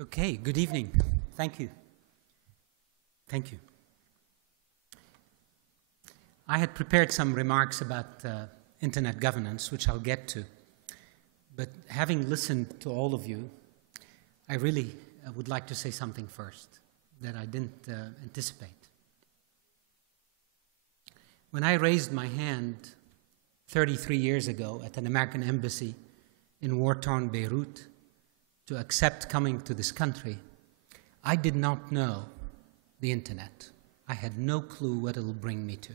Okay, good evening. Thank you. Thank you. I had prepared some remarks about internet governance, which I'll get to. But having listened to all of you, I really would like to say something first that I didn't anticipate. When I raised my hand 33 years ago at an American embassy in war-torn Beirut to accept coming to this country, I did not know the internet. I had no clue what it will bring me to.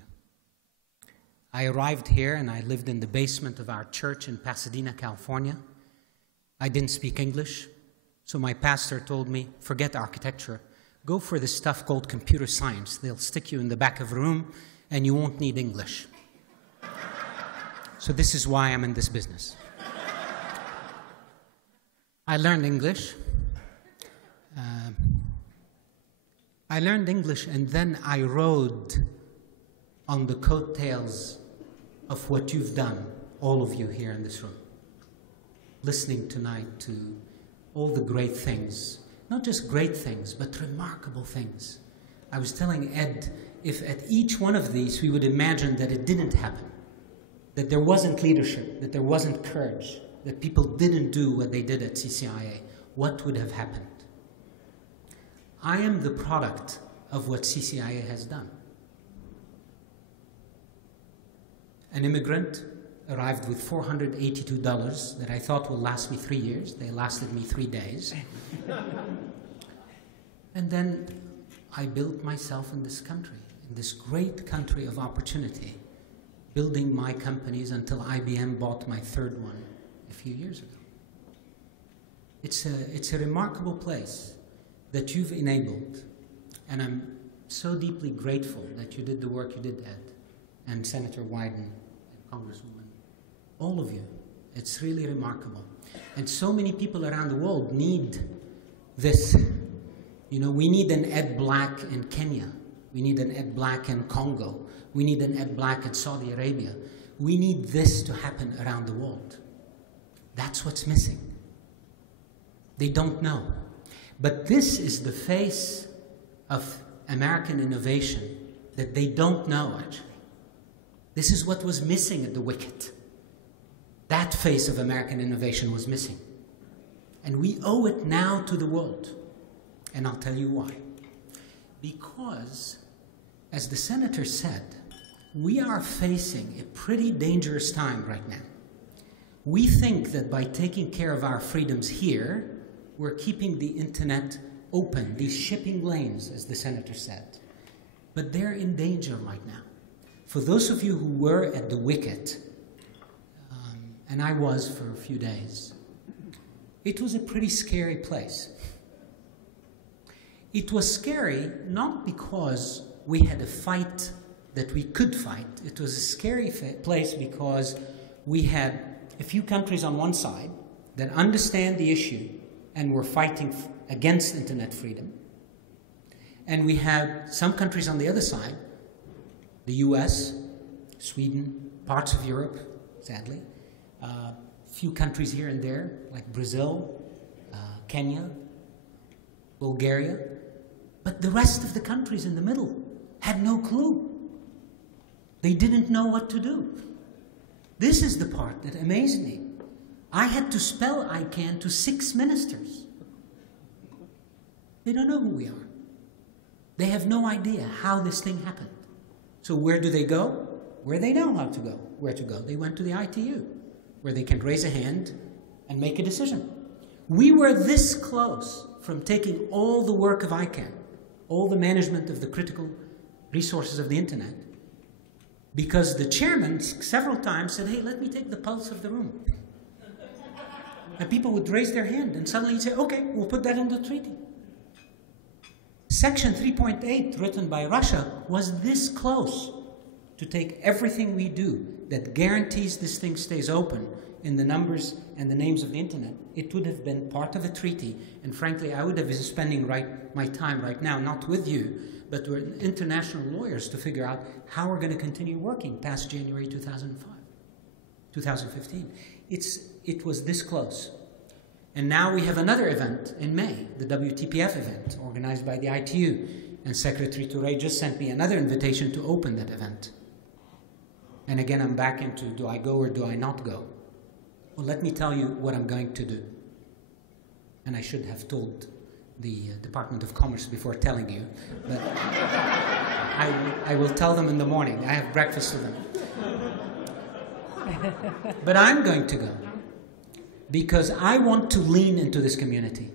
I arrived here and I lived in the basement of our church in Pasadena, California. I didn't speak English, so my pastor told me, forget architecture, go for this stuff called computer science. They'll stick you in the back of a room and you won't need English. So this is why I'm in this business. I learned English. And then I rode on the coattails of what you've done, all of you here in this room. Listening tonight to all the great things, not just great things, but remarkable things. I was telling Ed, if at each one of these we would imagine that it didn't happen, that there wasn't leadership, that there wasn't courage, that people didn't do what they did at CCIA, what would have happened? I am the product of what CCIA has done. An immigrant arrived with $482 that I thought will last me 3 years. They lasted me 3 days. And then I built myself in this country, in this great country of opportunity, building my companies until IBM bought my third one a few years ago. It's a remarkable place that you've enabled, and I'm so deeply grateful that you did the work you did, Ed, and Senator Wyden, and Congresswoman, all of you. It's really remarkable. And so many people around the world need this. You know, we need an Ed Black in Kenya. We need an Ed Black in Congo. We need an Ed Black in Saudi Arabia. We need this to happen around the world. That's what's missing. They don't know. But this is the face of American innovation that they don't know, actually. This is what was missing at the wicket. That face of American innovation was missing. And we owe it now to the world. And I'll tell you why. Because, as the senator said, we are facing a pretty dangerous time right now. We think that by taking care of our freedoms here, we're keeping the internet open, these shipping lanes, as the senator said. But they're in danger right now. For those of you who were at the wicket, and I was for a few days, it was a pretty scary place. It was scary not because we had a fight that we could fight. It was a scary place because we had a few countries on one side that understand the issue and were fighting against internet freedom. And we had some countries on the other side, the US, Sweden, parts of Europe, sadly, a few countries here and there, like Brazil, Kenya, Bulgaria. But the rest of the countries in the middle had no clue. They didn't know what to do. This is the part that amazed me. I had to spell ICANN to 6 ministers. They don't know who we are. They have no idea how this thing happened. So where do they go? Where they know how to go. Where to go? They went to the ITU, where they can raise a hand and make a decision. We were this close from taking all the work of ICANN, all the management of the critical resources of the internet, because the chairman several times said, hey, let me take the pulse of the room. And people would raise their hand, and suddenly you'd say, okay, we'll put that in the treaty. Section 3.8, written by Russia, was this close to take everything we do that guarantees this thing stays open in the numbers and the names of the internet. It would have been part of a treaty, and frankly, I would have been spending my time right now, not with you, but with international lawyers to figure out how we're going to continue working past January 2015. It was this close. And now we have another event in May, the WTPF event, organized by the ITU. And Secretary Touré just sent me another invitation to open that event. And again, I'm back into, do I go or do I not go? Well, let me tell you what I'm going to do. And I should have told the Department of Commerce before telling you, but I will tell them in the morning. I have breakfast with them. But I'm going to go because I want to lean into this community.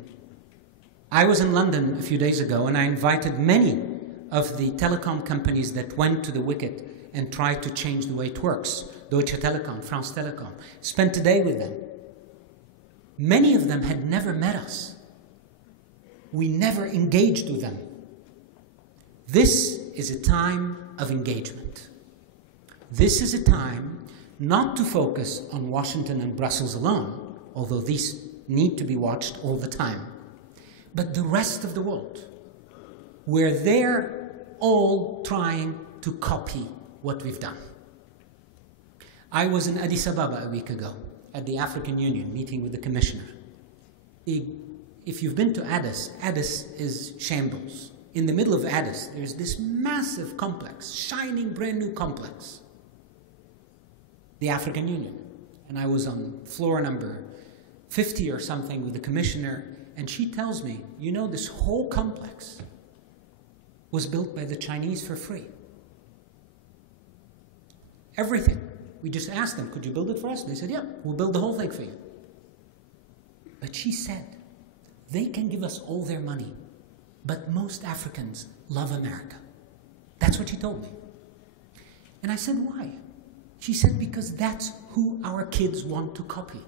I was in London a few days ago and I invited many of the telecom companies that went to the wicket and tried to change the way it works. Deutsche Telekom, France Telecom. Spent a day with them. Many of them had never met us. We never engaged with them. This is a time of engagement. This is a time not to focus on Washington and Brussels alone, although these need to be watched all the time, but the rest of the world, where they're all trying to copy what we've done. I was in Addis Ababa a week ago at the African Union meeting with the commissioner. If you've been to Addis, Addis is shambles. In the middle of Addis, there's this massive complex, shining brand new complex, the African Union. And I was on floor number 50 or something with the commissioner, and she tells me, you know, this whole complex was built by the Chinese for free. Everything. We just asked them, could you build it for us? They said, yeah, we'll build the whole thing for you. But she said, they can give us all their money, but most Africans love America. That's what she told me. And I said, why? She said, because that's who our kids want to copy.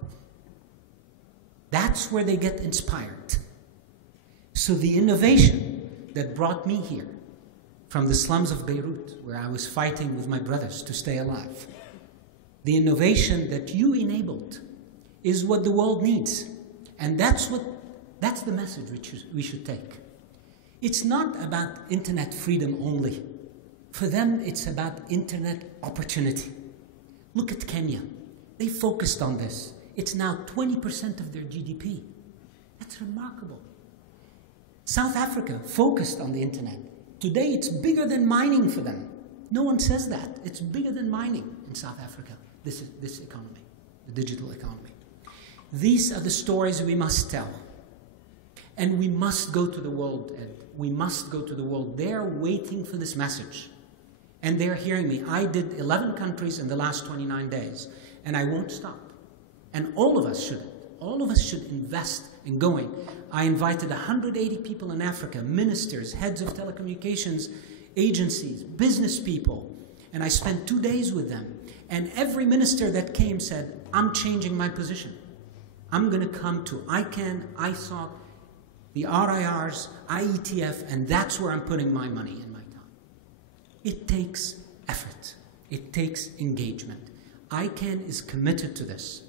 That's where they get inspired. So the innovation that brought me here from the slums of Beirut, where I was fighting with my brothers to stay alive, the innovation that you enabled is what the world needs. And that's the message we should take. It's not about internet freedom only. For them, it's about internet opportunity. Look at Kenya. They focused on this. It's now 20% of their GDP. That's remarkable. South Africa focused on the internet. Today, it's bigger than mining for them. No one says that. It's bigger than mining in South Africa, this economy, the digital economy. These are the stories we must tell. And we must go to the world, Ed. We must go to the world. They're waiting for this message. And they're hearing me. I did 11 countries in the last 29 days, and I won't stop. And all of us should invest in going. I invited 180 people in Africa, ministers, heads of telecommunications agencies, business people, and I spent 2 days with them. And every minister that came said, I'm changing my position. I'm going to come to ICANN, ISOC, the RIRs, IETF, and that's where I'm putting my money and my time. It takes effort. It takes engagement. ICANN is committed to this.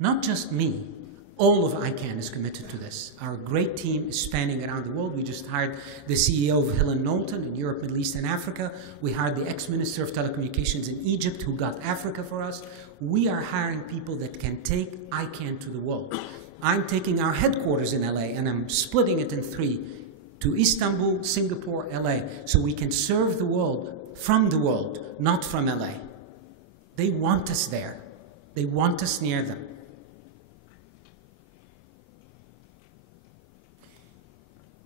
Not just me. All of ICANN is committed to this. Our great team is spanning around the world. We just hired the CEO of Hill & Knowlton in Europe, Middle East, and Africa. We hired the ex-minister of telecommunications in Egypt who got Africa for us. We are hiring people that can take ICANN to the world. I'm taking our headquarters in LA and I'm splitting it in 3 to Istanbul, Singapore, LA, so we can serve the world from the world, not from LA. They want us there. They want us near them.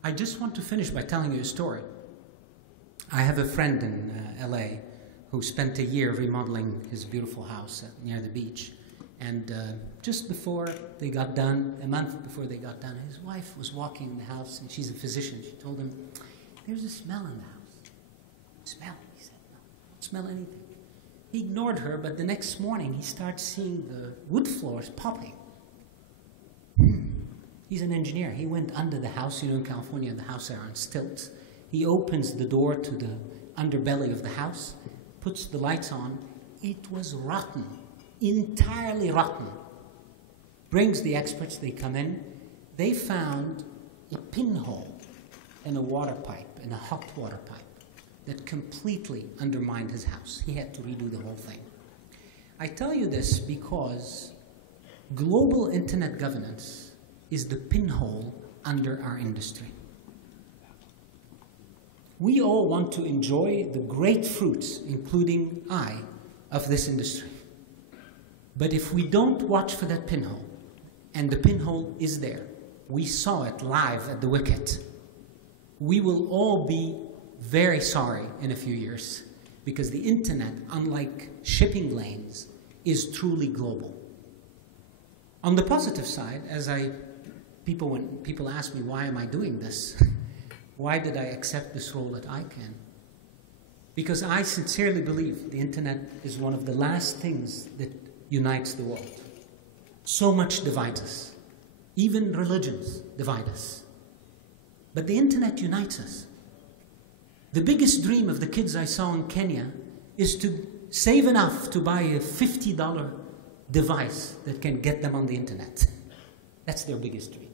I just want to finish by telling you a story. I have a friend in LA who spent a year remodeling his beautiful house near the beach. And just before they got done, a month before they got done, his wife was walking in the house, and she's a physician. She told him, there's a smell in the house. Smell? He said, no, don't smell anything. He ignored her, but the next morning he starts seeing the wood floors popping. He's an engineer. He went under the house. You know, in California, the houses are on stilts. He opens the door to the underbelly of the house, puts the lights on. It was rotten, entirely rotten. Brings the experts. They come in. They found a pinhole in a water pipe, in a hot water pipe, that completely undermined his house. He had to redo the whole thing. I tell you this because global internet governance is the pinhole under our industry. We all want to enjoy the great fruits, including I, of this industry. But if we don't watch for that pinhole, and the pinhole is there, we saw it live at the Wicket, we will all be very sorry in a few years, because the internet, unlike shipping lanes, is truly global. On the positive side, when people ask me, why am I doing this? Why did I accept this role at ICANN? Because I sincerely believe the internet is one of the last things that unites the world. So much divides us. Even religions divide us. But the internet unites us. The biggest dream of the kids I saw in Kenya is to save enough to buy a $50 device that can get them on the internet. That's their biggest dream.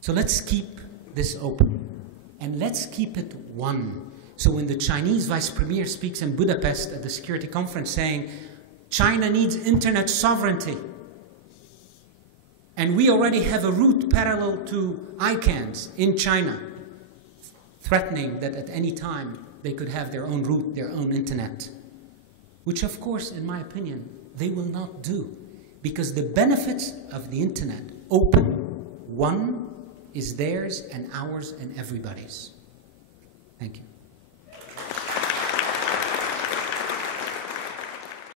So let's keep this open, and let's keep it one. So when the Chinese vice premier speaks in Budapest at the security conference saying, China needs internet sovereignty, and we already have a route parallel to ICANN's in China, threatening that at any time they could have their own route, their own internet, which of course, in my opinion, they will not do, because the benefits of the internet, open, one, is theirs and ours and everybody's. Thank you.